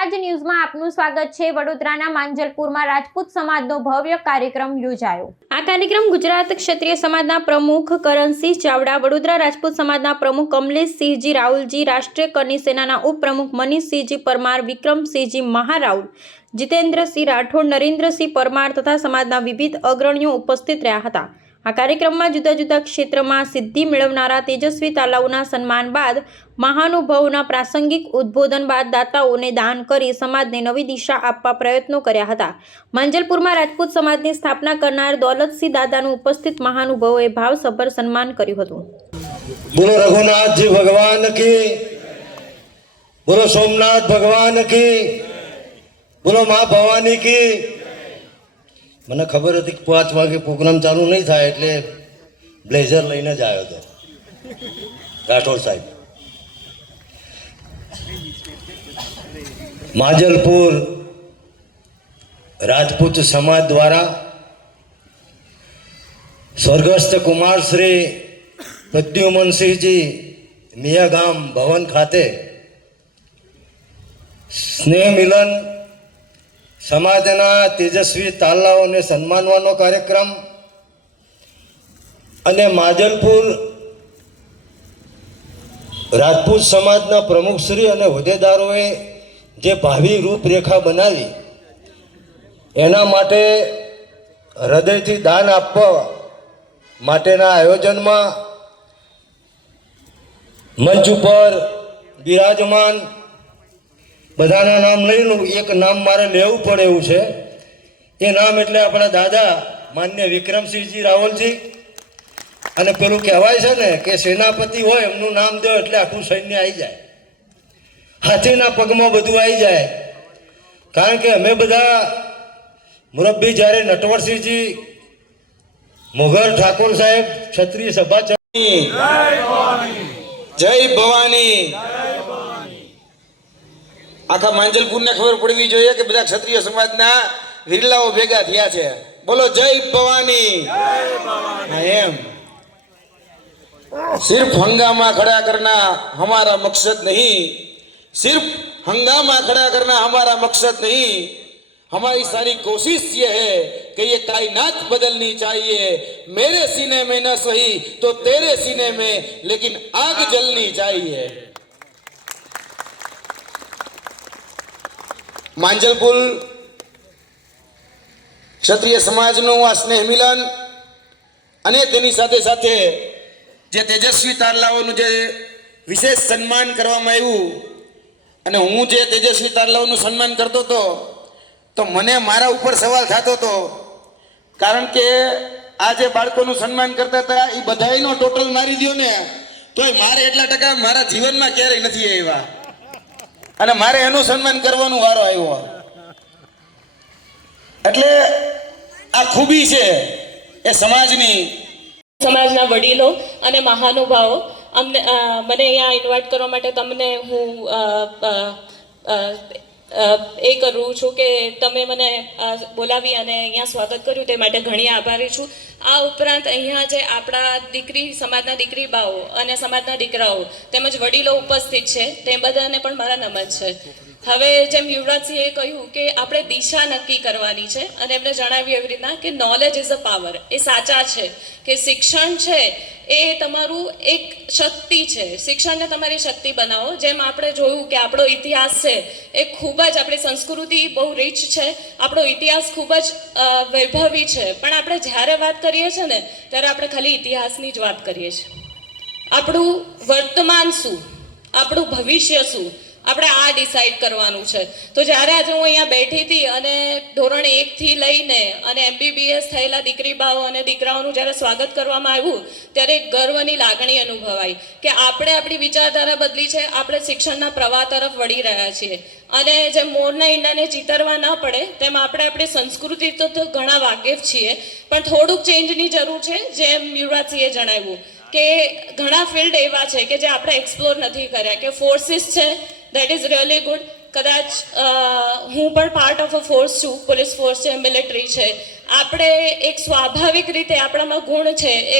સ્વરાજ ન્યૂઝમાં આપનું સ્વાગત છે. વડોદરાના માંજલપુરમાં રાજપૂત સમાજનો ભવ્ય કાર્યક્રમ યોજાયો. આ કાર્યક્રમ ગુજરાત ક્ષત્રિય સમાજના પ્રમુખ કરણસિંહ ચાવડા, વડોદરા રાજપૂત સમાજના પ્રમુખ કમલેશસિંહજી રાહુલજી, રાષ્ટ્રીય કરની સેનાના ઉપપ્રમુખ મનીષસિંહજી પરમાર, વિક્રમસિંહજી મહારાઉલ, જીતેન્દ્રસિંહ રાઠોડ, નરેન્દ્રસિંહ પરમાર તથા સમાજના વિવિધ અગ્રણીઓ ઉપસ્થિત રહ્યા હતા. આ કાર્યક્રમમાં જુદા જુદા ક્ષેત્રમાં સિદ્ધિ મેળવનારા તેજસ્વી તાલાઓના સન્માન બાદ મહાનુભાવોના પ્રાસંગિક ઉદ્બોધન બાદ દાતાઓને દાન કરી સમાજને નવી દિશા આપવા પ્રયત્નો કર્યા હતા. માંજલપુરમાં રાજપૂત સમાજની સ્થાપના કરનાર દોલતસિંહ દાદાનું ઉપસ્થિત મહાનુભાવોએ ભાવસભર સન્માન કર્યું હતું. બોલો રઘુનાથજી ભગવાન કી, બોલો સોમનાથ ભગવાન કી, બોલો મા ભવાની કી મને ખબર હતી કે પાંચ વાગે પ્રોગ્રામ ચાલુ નહીં થાય એટલે બ્લેઝર લઈને જ આવ્યો હતો. રાઠોડ સાહેબ. માજલપુર રાજપૂત સમાજ દ્વારા સ્વર્ગસ્થ કુમાર શ્રી પ્રદ્યુમનસિંહજી મિયાગામ ભવન ખાતે સ્નેહ મિલન સમાજના તેજસ્વી તાલાઓને સન્માનવાનો કાર્યક્રમ અને માજલપુર રાજપૂત સમાજના પ્રમુખશ્રી અને હોદ્દેદારોએ જે ભાવિ રૂપરેખા બનાવી, એના માટે હૃદયથી દાન આપવા માટેના આયોજનમાં મંચ ઉપર બિરાજમાન બધાના નામ લઈ લઉં. એક નામ મારે લેવું પડે એવું છે. એ નામ એટલે આપણા દાદા માન્ય વિક્રમસિંહજી રાવલજી. અને પેલું કહેવાય છે ને કે સેનાપતિ હોય એમનું નામ દો એટલે આખું સૈન્ય આવી જાય. હાથીના પગમાં બધું આવી જાય. કારણ કે અમે બધા મુરબ્બી જ્યારે નટવરસિંહજી મુઘલ ઠાકોર સાહેબ ક્ષત્રિય સભા જય ભવાની. આખા માંજલપુરને ખબર પડવી જોઈએ કે બધા ક્ષત્રિય સમાજના વિરલાઓ ભેગા થયા છે બોલો જય ભવાની હા, એમ सिर्फ हंगामा खड़ा करना हमारा मकसद नहीं सिर्फ हंगामा खड़ा करना हमारा मकसद नहीं हमारी सारी कोशिश ये है कि ये कायनात बदलनी चाहिए मेरे सीने में न सही तो तेरे सीने में लेकिन आग जलनी चाहिए માંજલપુર ક્ષત્રિય સમાજનું આ સ્નેહ મિલન અને તેની સાથે સાથે જે તેજસ્વી તારલાઓનું જે વિશેષ સન્માન કરવામાં આવ્યું અને હું જે તેજસ્વી તારલાઓનું સન્માન કરતો હતો, તો મને મારા ઉપર સવાલ થતો હતો. કારણ કે આ જે બાળકોનું સન્માન કરતા હતા, એ બધાયનો ટોટલ મારી દો ને, તોય મારે એટલા ટકા મારા જીવનમાં ક્યારેય નથી આવ્યા. અને મારે એનું સન્માન કરવાનો વારો આવ્યો એટલે આ ખૂબી છે એ સમાજની. સમાજના વડીલો અને મહાનુભાવો, અમને મને અહીંયા ઇન્વાઇટ કરવા માટે તમને હું એ કરું છું કે તમે મને બોલાવી અને અહીંયા સ્વાગત કર્યું તે માટે ઘણી આભારી છું. આ ઉપરાંત અહીંયા જે આપણા દીકરી, સમાજના દીકરી બાઓ અને સમાજના દીકરાઓ તેમજ વડીલો ઉપસ્થિત છે તે બધાને પણ મારા નમન છે. હવે જેમ યુવરાજસિંહે કહ્યું કે આપણે દિશા નક્કી કરવાની છે અને એમને જણાવ્યું એવી રીતના કે નોલેજ ઇઝ અ પાવર એ સાચા છે કે શિક્ષણ છે એ તમારું એક શક્તિ છે. શિક્ષણને તમારી શક્તિ બનાવો. જેમ આપણે જોયું કે આપણો ઇતિહાસ છે એ ખૂબ જ આપણી સંસ્કૃતિ બહુ રીચ છે. આપણો ઇતિહાસ ખૂબ જ વૈભવી છે. પણ આપણે જ્યારે વાત કરીએ છીએ ને, ત્યારે આપણે ખાલી ઇતિહાસની જ વાત કરીએ છીએ. આપણું વર્તમાન શું? આપણું ભવિષ્ય શું? આપણે આ ડિસાઈડ કરવાનું છે. તો જ્યારે આજે હું અહીંયા બેઠી હતી અને ધોરણ એકથી લઈને અને એમબીબીએસ થયેલા દીકરી બાઓ અને દીકરાઓનું જ્યારે સ્વાગત કરવામાં આવ્યું, ત્યારે ગર્વની લાગણી અનુભવાઈ કે આપણે આપણી વિચારધારા બદલી છે, આપણે શિક્ષણના પ્રવાહ તરફ વળી રહ્યા છીએ. અને જેમ મોરના ઈંડાને ચિતરવા ન પડે, તેમ આપણે આપણી સંસ્કૃતિ તો ઘણા વાકેફ છીએ, પણ થોડુંક ચેન્જની જરૂર છે, જેમ યુવરાજસિંહે જણાવ્યું કે ઘણા ફિલ્ડ એવા છે કે જે આપણે એક્સપ્લોર નથી કર્યા, કે ફોર્સિસ છે દેટ ઇઝ રિયલી ગુડ કદાચ હું પણ પાર્ટ ઓફ અ ફોર્સ છું. પોલીસ ફોર્સ છે મિલિટરી છે. આપણે એક સ્વાભાવિક રીતે આપણામાં ગુણ છે એ